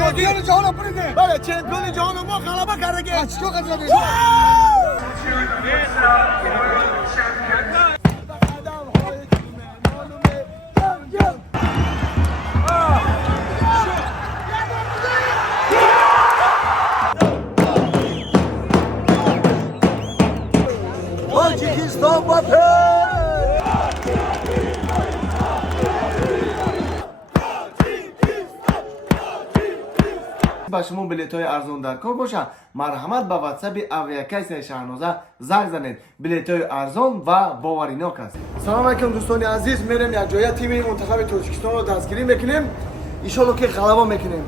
چمپیون جهان اپریده بله چمپیون جهان ما غلبه کرده که چیکار کرده تاجیکستان با با شما بلیط های ارزان در کار باشه مرحمت به واتساپ اویاکیس شهرنازه زنگ زنید بلیط های ارزان و باوریناک است. سلام علیکم دوستان عزیز، میریم یک جای تیم منتخب تاجیکستان رو دستگیری میکنیم، ان شاء الله که غلبه میکنیم.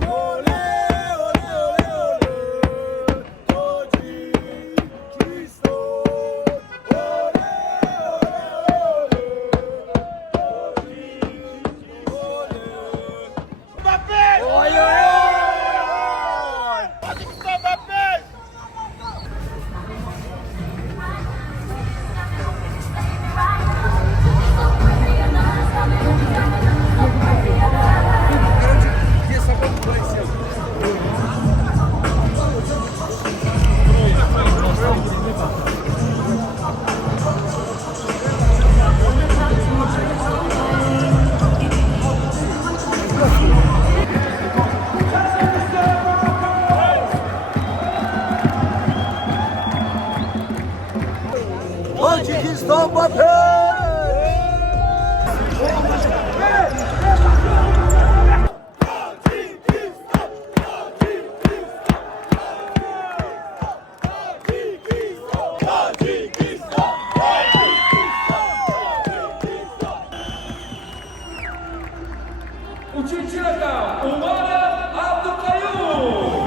تاجیکستان با Üçüncü rakam Umara Abdülkayyum.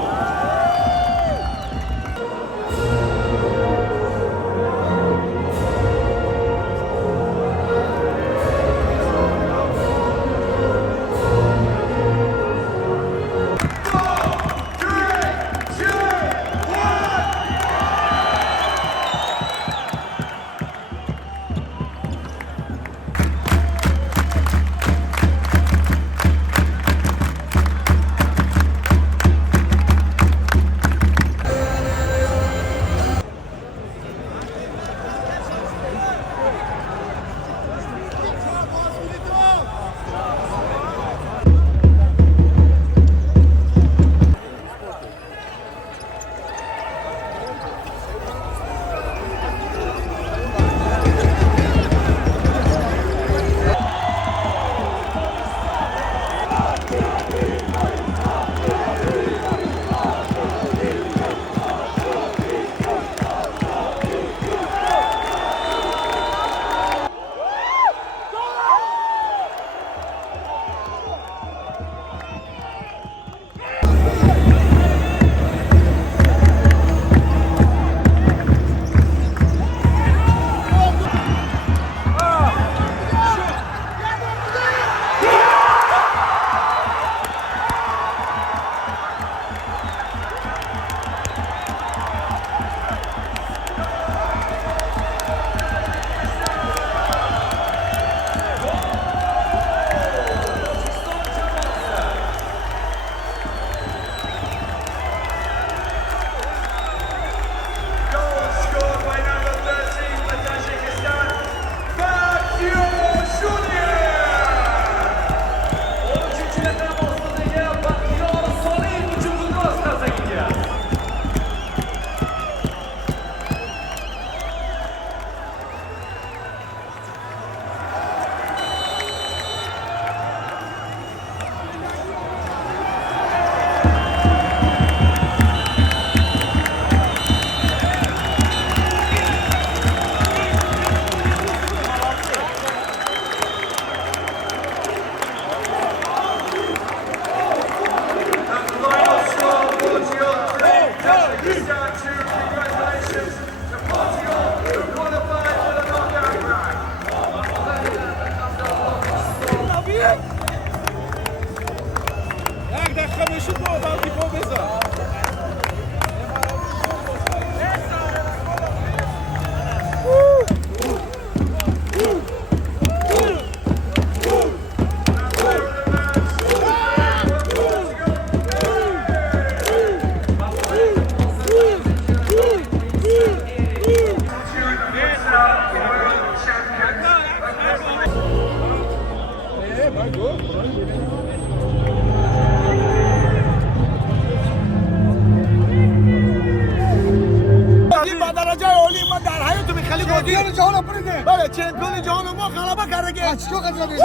چمپیون جهان ما غلبه کرده. چیکار کردی؟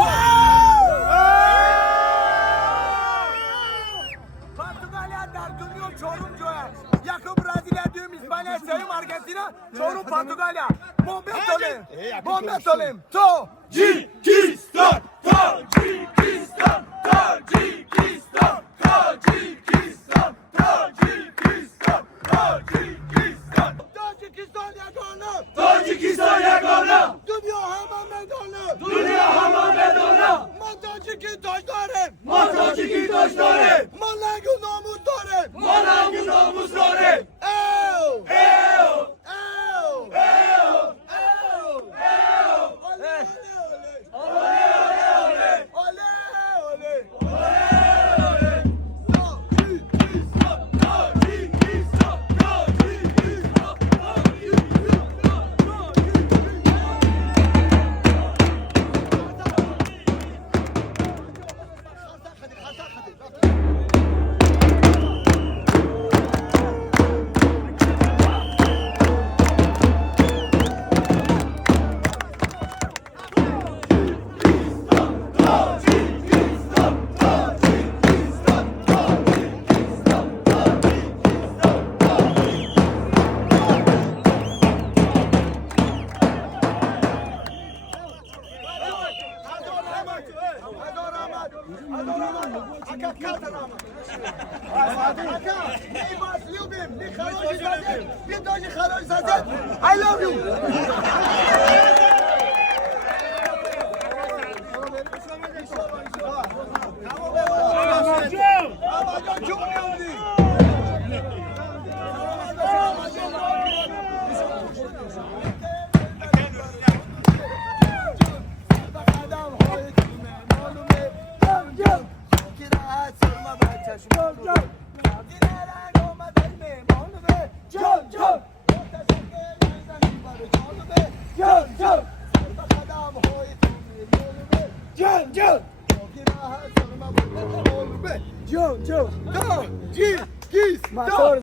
پرتغالیا در دنیا چهارم جایه. یکم برزیل، دوم اسپانیا، سوم آرژانتین، چهارم پرتغالیا. مومنتالم. تو Tacikistan, Tacikistan, Tacikistan, Tacikistan, Tacikistan, Tacikistan. Tacikistan yegane. Tacikistan yegane. Dünya hemen meydana. Dünya hamam medana. Man Taciki taş darım. Ma Tacikistan dare. Man langı namus darım. Ma nangu namus dare. Ev. Eyo, Ev. eyo, Ev. Ole ole. Ole ole. Tacikistan, Tacikistan, Tacikistan, I love you.